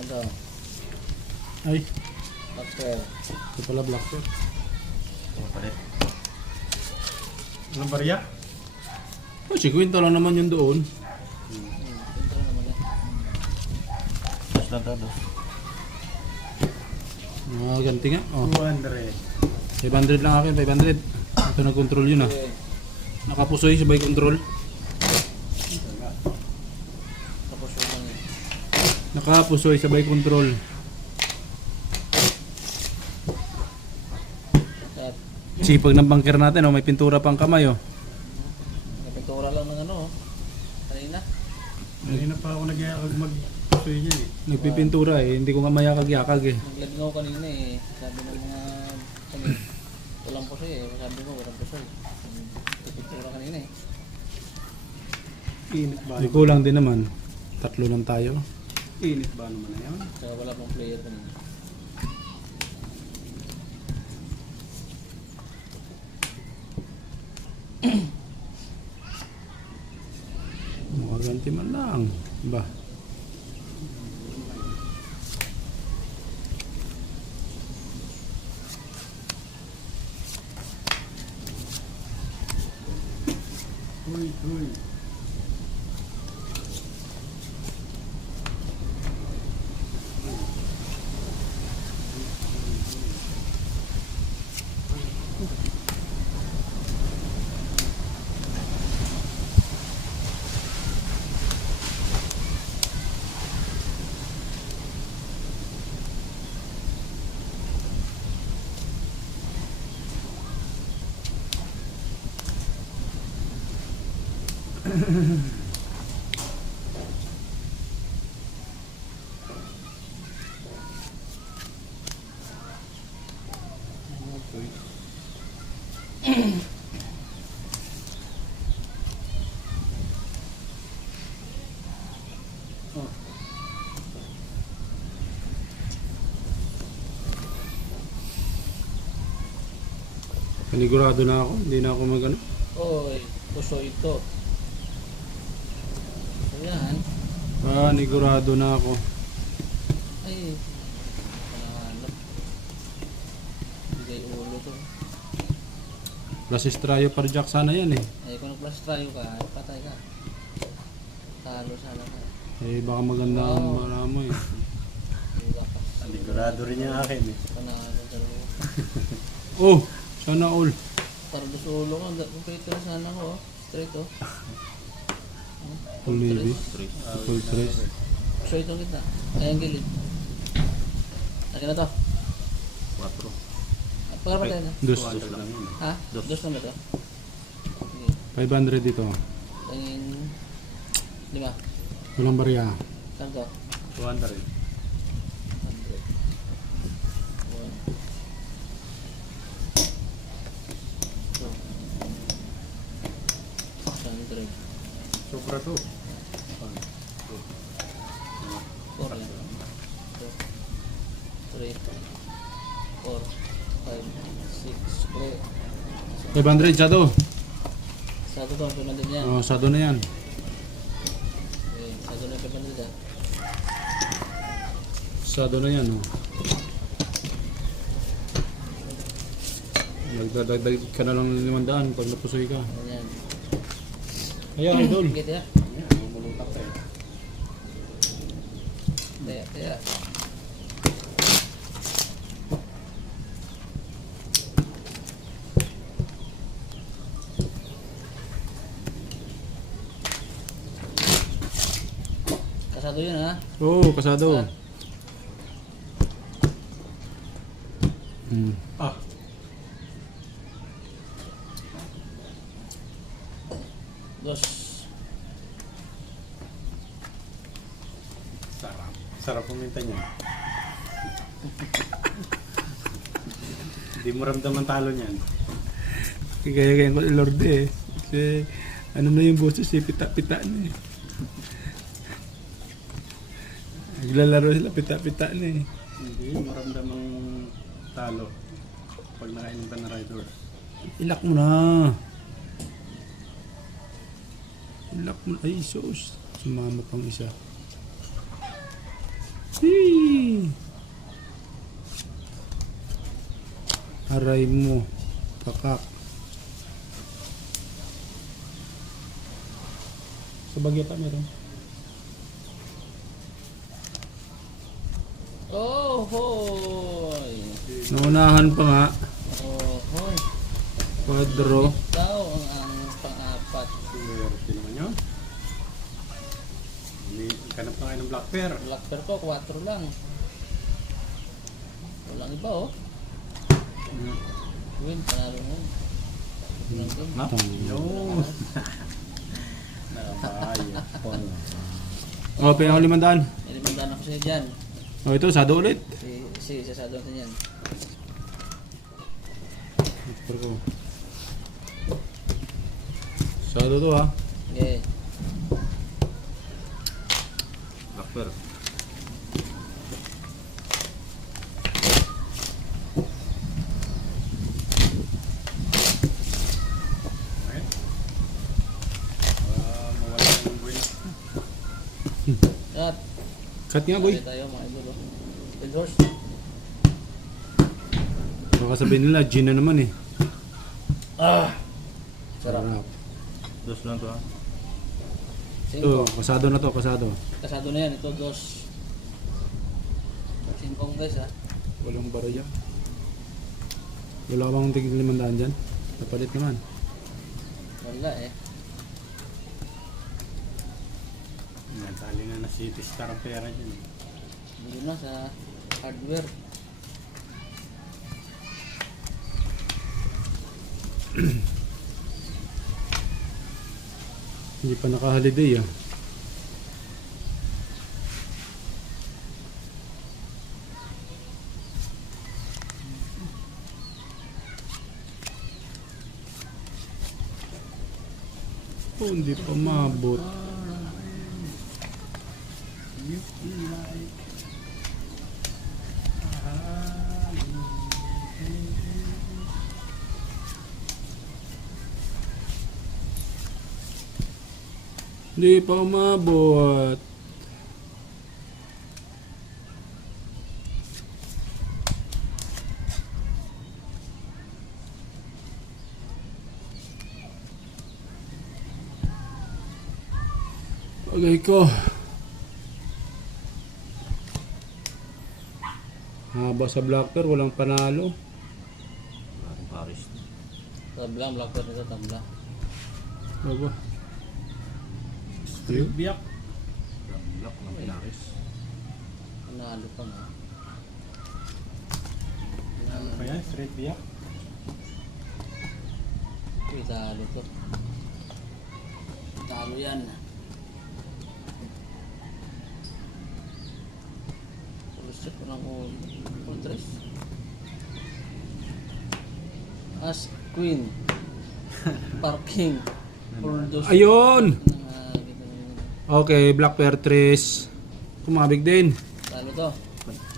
ito. Ay, Blackper. ito pala blackper. Palit. Anong barya? Oh, 50 lang naman yun doon. Ito naman eh. Mas lang to. Ganti nga. Oh, 200. 500 lang akin, 500. Ito nag-control yun ah. Okay. Nakapusoy sabay control. Tapos yun lang eh. Nakapusoy sabay control. At Sipag ng bangker natin, oh, may pintura pang kamay oh. napintura lang ng ano. Kanina. Kanina pa ako nag-iakag mag-suy niyan eh. Nagpipintura eh, hindi ko nga mayakag-yakag eh. Naglagnaw kanina eh. Sabi ng mga kami. Walang pusoy eh. Sabi ko walang pusoy. Napintura kanina eh. Init ba? May kulang din naman. 3 lang tayo. Init ba naman na yan? Saka wala pang player kanina. Makaganti man lang. Ba? Uy, uy. Panigurado na ako, hindi na ako magano. Oy, pusoy ito. So yan. Panigurado na ako. Ay. Panahanap. Bigay ulo to. Plus estrayo par jack sana yan eh. Ay kung nag-plus tayo ka, patay ka. Talo sana ka. Eh baka maganda ang Oo. mana mo eh. Lakas. Aligurado rin yung akin eh. Panalo dalawa. Oh, sana all. Para doon sa ulo ko, kompleto na sana ko. Straight oh. Full navy. Full trace. So itong kita. Ay ang gilid. Akin na to. 4. Pagkapatay na. Dos. 200 lang yun. Ha? Dos. Dos na ba ito? Sige. 500 dito. Tingin. 5. Walang barya. Saan to? 200. 100. 100. Sobra to. 4 yan. 2, 3, 4, 5, 6, 500 sa to. Sa ito to, sunod din yan. Oh, sado na yan. Okay, sa ito na 500 yan. Sado na yan oh. Nagdadagdag ka na lang 500 pag napusoy ka. Ganyan. Ayan, idol. Sige, tiya. Ayan, mamulutak tayo. Tiya, tiya. Kasado yun ha? Oo, oh, kasado. Ah, Dos. sarap. Sarap puminta niya. Hindi mo ramdam ang talo niyan. Kaya ko Lord eh. Kasi ano na yung boses eh, pita-pita na eh. Naglalaro sila, pita-pita na eh. Hindi mo ramdam ang talo pag nakainin ka na rider. Ilak mo na. Ilak mo na. Ay, sus. Sumama pang isa. Hey! Aray mo. Pakak. Sa bagya pa meron. Oh, hoy! Naunahan pa nga. Oh, hoy! Quadro. Ikaw ang pang-apat. Swerte naman yun. Kanap na kayo ng black pair. Black pair ko, 4 lang. Walang iba oh. Win, panalo mo. Walang game. Yun. Nakabaya. O, pinang 500. Nilimandaan ako sa'yo dyan. O, ito, sado ulit. Sige, sasado natin yan. Super ko. Sado to ha. Okay. Black pair. Okay. Mawala yung buwin. At, Cut nga boy. tayo mga idol oh. Red horse. Baka sabihin nila, gin na naman eh. Sarap. Dos lang to ha. Ito, 5. kasado na to, kasado. Kasado na yan. Ito, 2. 5 guys ha. Walang barya. Wala bang tigil 500 dyan? Napalit naman. Wala eh. Natali na City Star ang pera dyan. Hindi na sa hardware. Hindi pa naka-holiday ah. Oh, hindi pa mabot. You feel like Hindi pa umabot. Bagay ko. Haba sa blocker, walang panalo. Paris. Tabla, black pair nito, tabla. Aba. Straight biyak. Black ng Paris. Panalo pa nga. Ano pa yan? Straight biyak? Uy, talo to. Talo yan. Tulusot ko lang full tres. As queen. Parking. Full dos. Ayun! Okay, black pair 3. Kumabig din. Talo to.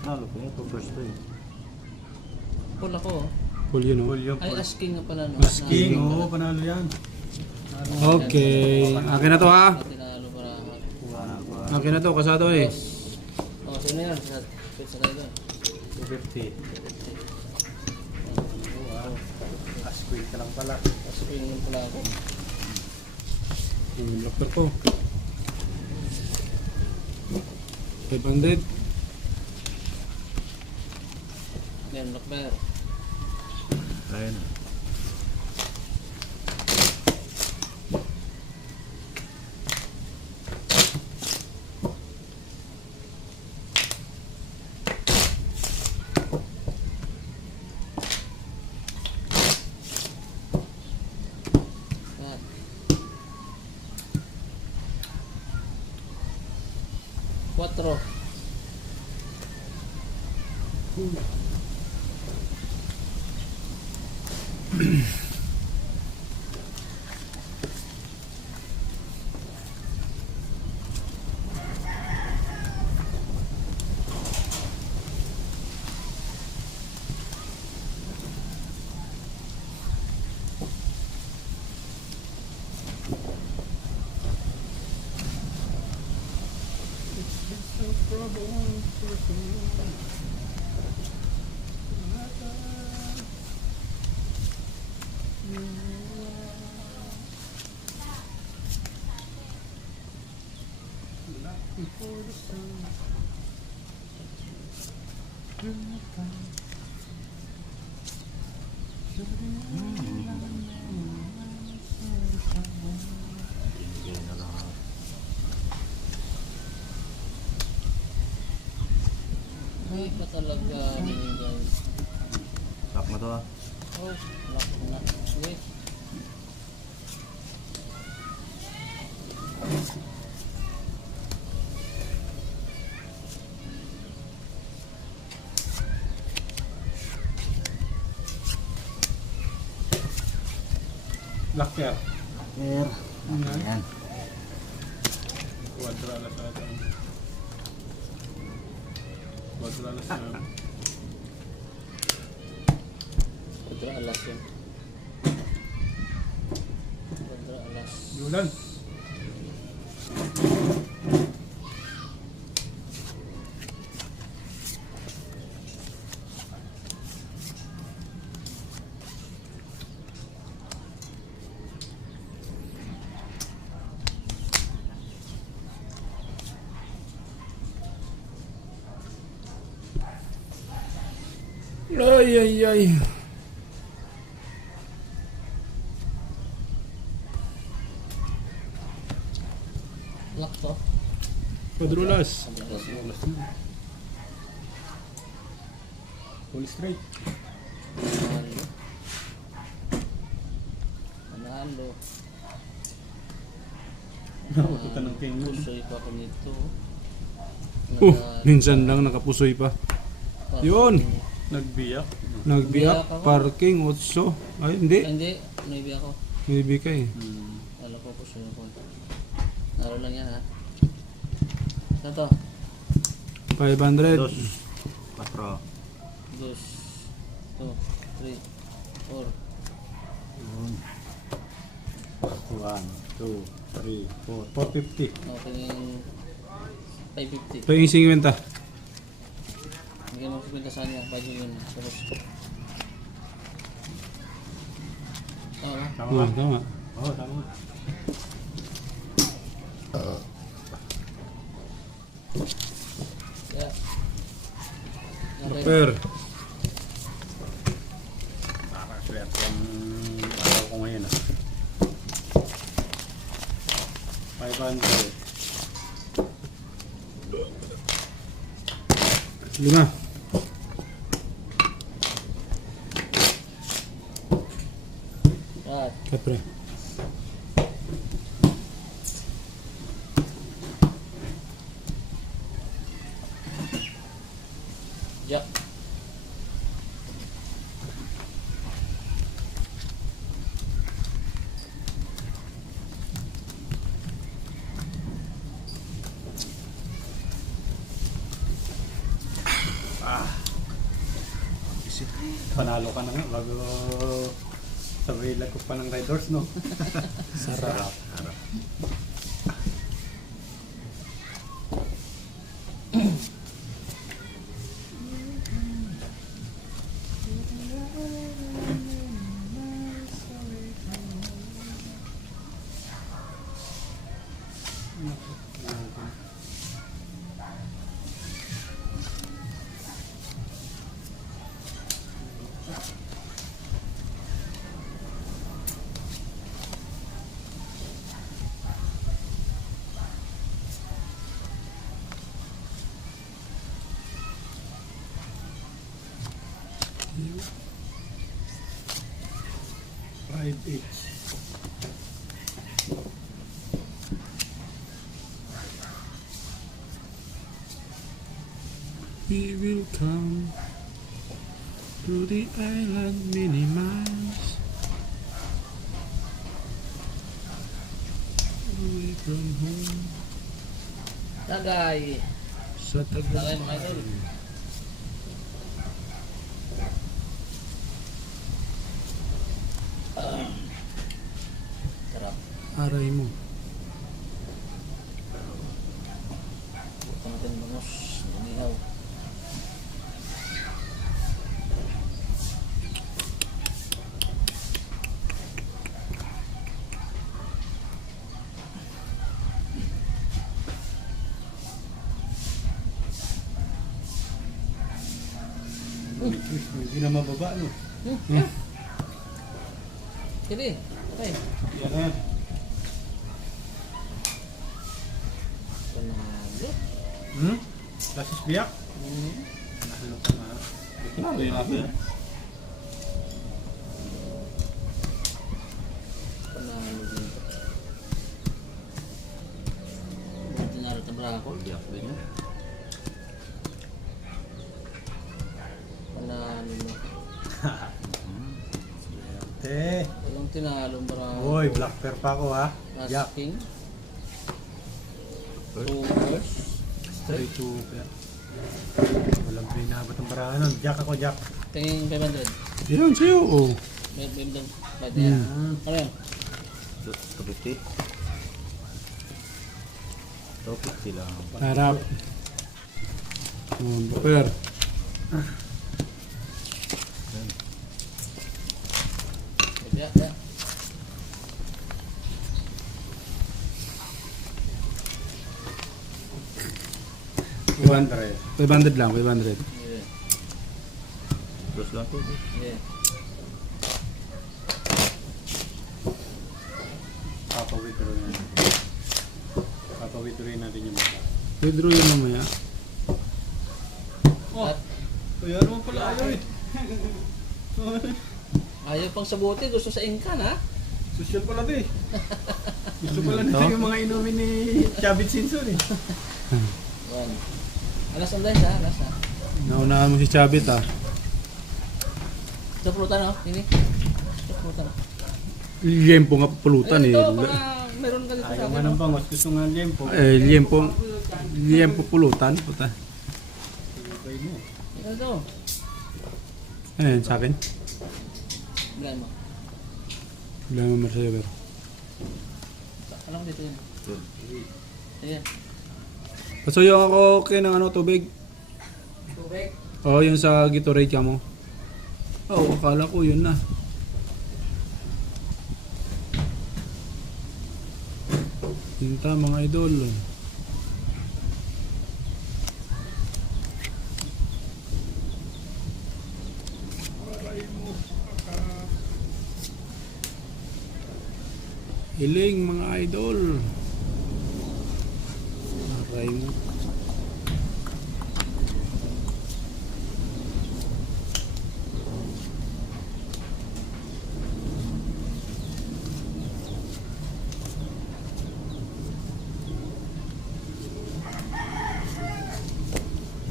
Nalo ko yan. First time. Full ako. Oh. Full yun oh. Ay, asking nga pala. No? As king, Oo, panalo yan. Okay. Akin na to ha. Tinalo para. Akin na to, kasado eh. Oh, sino yan? Pizza tayo doon. 250. Wow. Asquil ka lang pala. Asking yung pala ako. Yung black pair ko. 500. Yan, black bear. Ayun na. Yan. 4. Binigay na lahat. Ay, pa talaga binigay. Lock na to ah. Oh, lock na. Sige. Black pair. Here. Ayan. Quadralas ata. Quadralas na. Kontra alas yun. Kontra alas. Yulan. Ay, ay, ay. Lock to. Quadrulas. Quadralas na. Full straight. Manalo. Manalo. Nakututan ng king moon. Pusoy pa ko nito. Minsan lang nakapusoy pa. Yun. Nagbiyak. Nagbiyak, parking, 8. Ay, hindi. Hindi, maybe ako. Maybe ka eh. Alam ko pusoy ako. Naro lang yan ha. Ano to? 500. 2, 4, 2, 3, 4. 1, 2, 3, 4. 450. Okay yung 550. Ito yung 50. Bigyan mo 50 sa kanya. Pwede yun. Tapos. Tama ba? Tama Oo, ba? tama. Oo, tama. Yeah. Okay. Per. Parang swerte ang araw ko ngayon ah. 500. 5. Cut. Kapre. Jack. Panalo ka na nga bago sabihin ko pa ng Red Horse, no? Sarap. Pride H. We will come to the island minimize away from home Tagay. sa Tagay tagal. mga idol. Sarap. Aray mo. Bukang natin bangos. Umihaw. Hindi na mababa, no? Sige. Okay. Yan na yan. Panalo. Lasis biyak. Nahalo ka na. Panalo yun ako. Panalo dito. Buti na rin tabra ako. Biyak din yun. Panalo mo. Walang tinalo marami. Uy, black pair pa ako ha. As Jack. king. Overs. Straight to pair. Walang pinabot ang barahan nun. Jack ako, Jack. Tingin 500. Yan sa'yo, oh. May bimdang. Ba't yan? Ano yan? 250. 250 lang. Harap. Per. Ya, ya. Andre. 500 lang, 500. Iya. Dos lang to. Iya. Papa-withdraw na. Papa-withdraw natin yung mga. Withdraw yun mamaya. At Kaya naman pala ayaw eh. ayaw pang sabuti, gusto sa inkan ha? Social pala to eh. Gusto pala nito yung mga inumin ni Chavit Sinson eh. One. Alas ang guys ha, alas ha. Naunahan mo si Chavit, ah. Sa pulutan oh, ini. Sa pulutan. Liempo nga pulutan, eh. Ito, para meron ka dito sa Ayaw akin. nga ng bangos. Gusto nga liempo. Liempo pulutan. Puta. Ibay mo. Ito, ito. Ayan, sa akin. Bilay mo. Wala mo sa'yo, pero. Alam ko dito yun. Ayan. Pasuyo ako kayo ng ano, tubig. Tubig. Oo, yung sa Gatorade ka mo. Oo, akala ko yun na. Tinta mga idol. Hiling mga idol. Aray mo.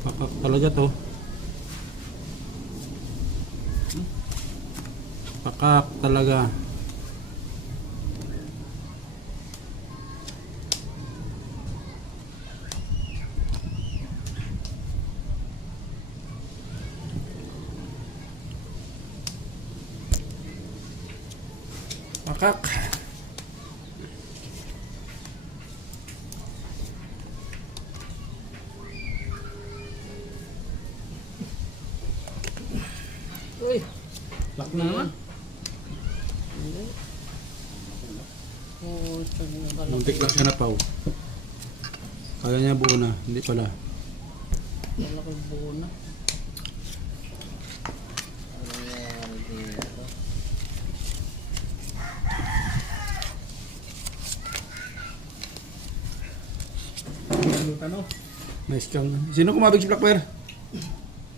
Pakak talaga to. Pakak talaga. Pakak. Uy. Lock na naman. Hindi. Oh, tsaka yung kalaki. Muntik lang siya na pao. Kaya niya buo na, hindi pala. Kalaki buo na. Ano nangyari dito? Ano? Nice cam. Sino kumabig si Black Bear?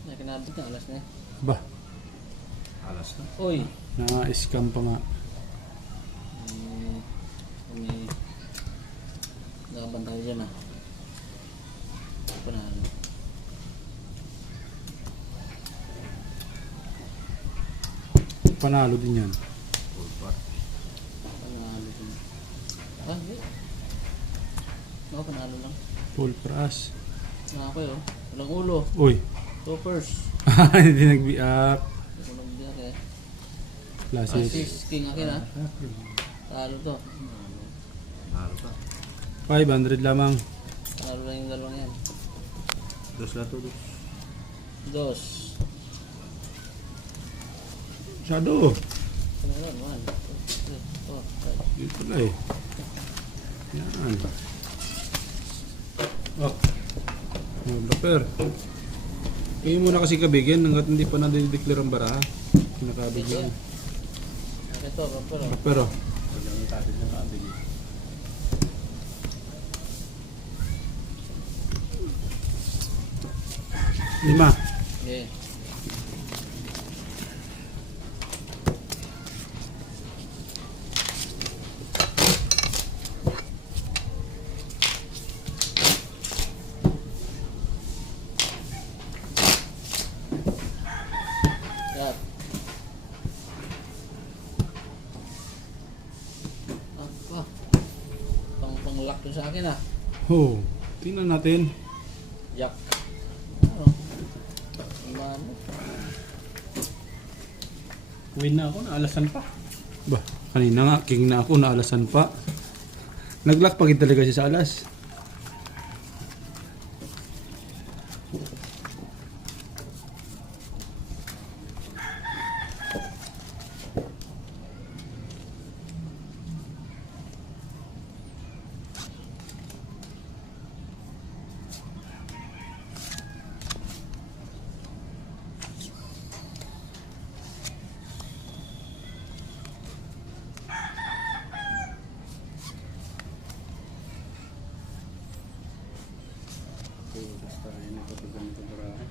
Ay, kinabit na, alas na eh. Ba, Alas na. Uy. na-scam pa nga. May nakabantay dyan ah. Panalo. Panalo din yan. Full par. Panalo din. Ah, hindi. Ako, panalo lang. Full price. Ako yun. Walang ulo. Uy. Toppers. Hindi nagbiak. Walang biyak eh. Classic. Asis, king akin ah. Talo to. Nalo ka. 500 lamang. Talo lang yung dalawang yan. Dos lang to. Dos. Dos. Shadow. Ano yun? 1, 2, 3, 4, 5. Yun pala eh. Yan. Oh. Oh, Black Bear. Kayo muna kasi kabigyan hanggat hindi pa nadideclare ang baraha. Kinakabig Ito. lang. Ito, pero. Pero, Pag ang kapit ng kabig. 5. Yeah. Yan. Ah. Pang-lock yun sa akin ah. Oh, tingnan natin. Jack. Ano? Ano? Uwi na ako, naalasan pa. Bah, kanina nga, king na ako, naalasan pa. Nag-lock pa rin talaga siya sa alas. Basta yun ito pag ganito barahe.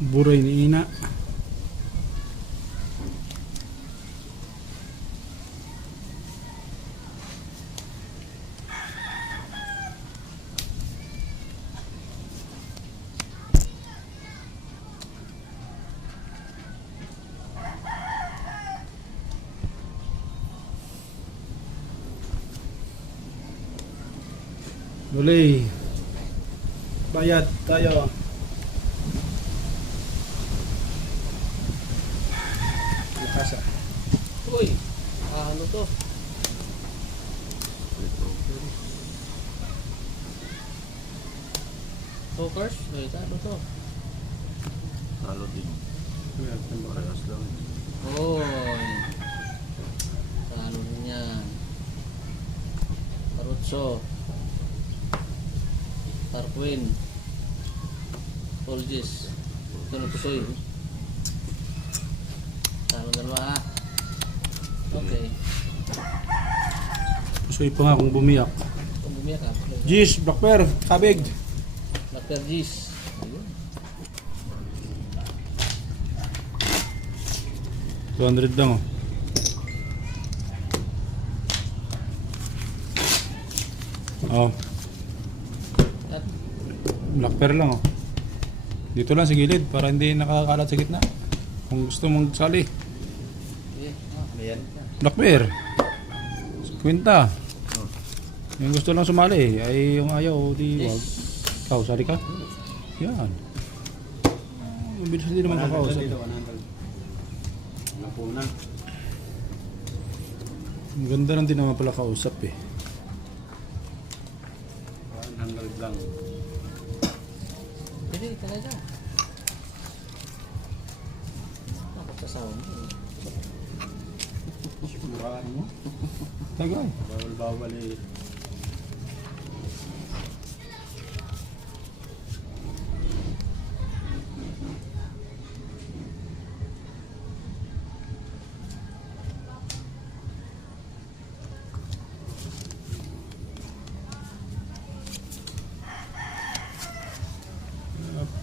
Buray ni Ina. Uli. Bayad tayo. Kasa. Uy! Ano to? Focus? Wait, ano to? Talo din. Parehas lang. Oy! Talo din yan. Parutso. Tarquin. Polgis. Tunutusoy. Talo dalawa ah. Okay. Suy pa nga kung bumiyak. Kung bumiyak ka. Gis, Black Bear, kabig. Dr. Gis. Ayun. 200 lang oh. Oh, At Black Bear lang oh. Dito lang sa gilid para hindi nakakalat sa gitna. Kung gusto mong sali. sige. Ayan. Black Bear. Kwenta. Yung gusto lang sumali ay yung ayaw di wag. Yes. Ikaw, sali ka? Yan. Mabilis hindi naman kakausap. 100. Napunan. Ang ganda lang din naman pala kausap eh. 100 lang. Pwede talaga. Ako kasama mo eh. Siguraan mo. Tagay. Bawal-bawal eh.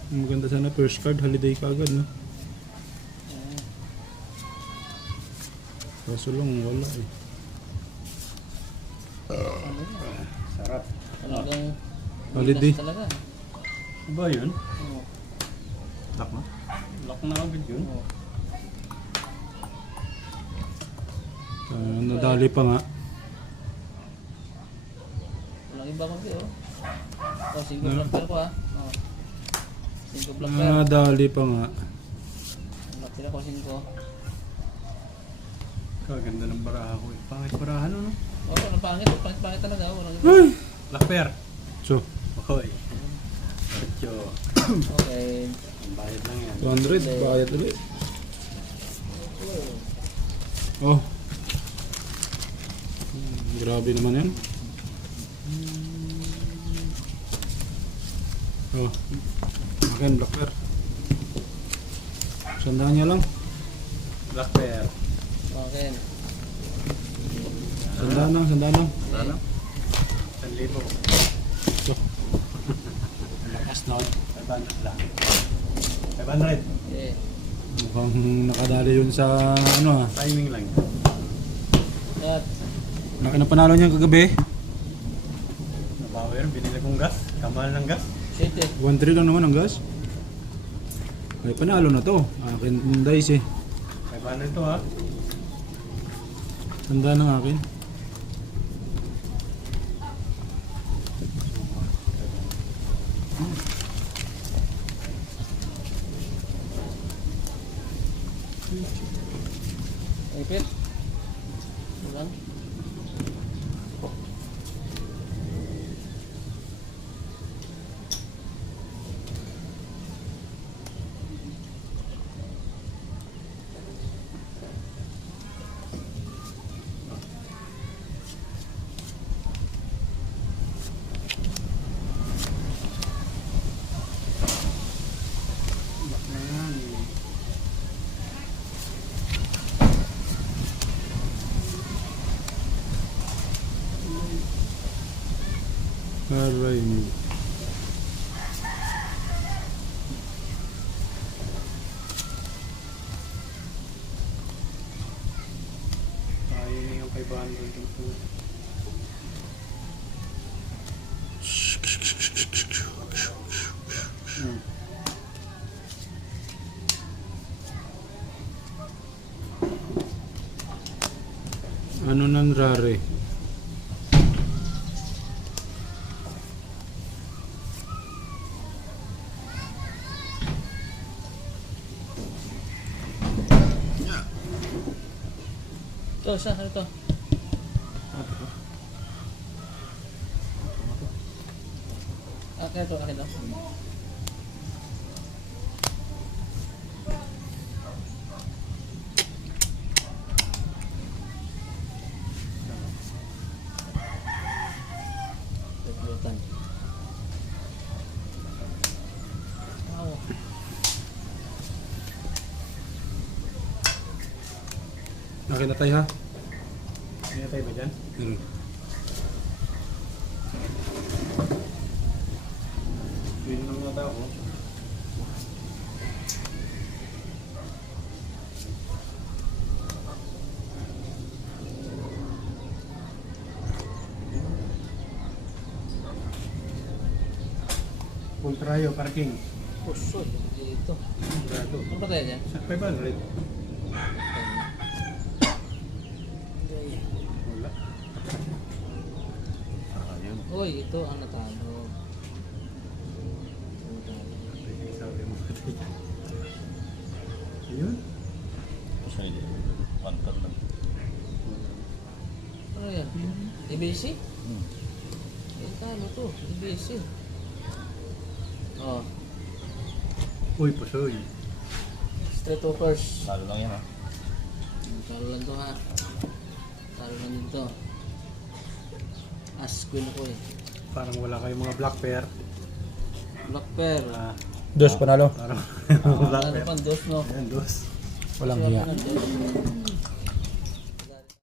Maganda sana first card, holiday ka agad no? Kaso lang wala eh. Ano yan? Sarap. Talagang Holiday. bigas talaga. Ba yun? Oo. Tak na. Lock na agad yun. Oo. Nadali pa nga. Walang Naging bakang siya, oh. Oh, 5 black pair ko, ha. Oh. 5 black pair. Dali pa nga. Black pair ko, 5. Kaganda ng baraha ko eh. Pangit barahan ano? Oo, napangit. Pangit talaga. Ay! Black pair. So, Makoy. Archo. Okay. Ang bayad lang yan. 200, bayad ulit. Oh. Grabe naman yan. Oh. Akin, black pair. Sandaan niya lang. Black pair. Okay. Sandaan lang, sandaan lang. Sana? 1,000. So, Lakas na. 500 lang. 500. Yeah. mukhang nakadali yun sa ano ah. Timing lang. At, Laki na panalo niya kagabi. Nabawi rin. Binili kong gas. Kamahal ng gas. shit eh. 1-3 lang naman ang gas. Ay panalo na to. Akin dice eh. 500 to ha. Sandaan ng akin. Ipit. Ulang. Aray mo. Tayo na yung 500 dito. Ano nang rare? Ito, saan? Ano ito? Akin ito, akin ito. Paglutan. Wow. Akin na tayo ha. Hindi tayo ba dyan? Meron. Pwede naman nata ako. Contrayo, parking. Pusod. Dito. Contrayo. Ano ba kaya niya? 500. Wala. Ayun. Uy, ito ang natalo. Sabi mo. Ayun. Kasi hindi. One-ton lang. Ano yan? EBC? Hmm. Ang talo to. EBC. Oh, Uy, pusoy. straight hookers. Talo lang yan ha. Talo lang to ha. Talo lang dito. As queen ako eh. Parang wala kayong mga black pair. Black pair. Dos panalo. Parang Ano black pair. pang dos no? Ayan, dos. Walang Sarap hiya. ng dos.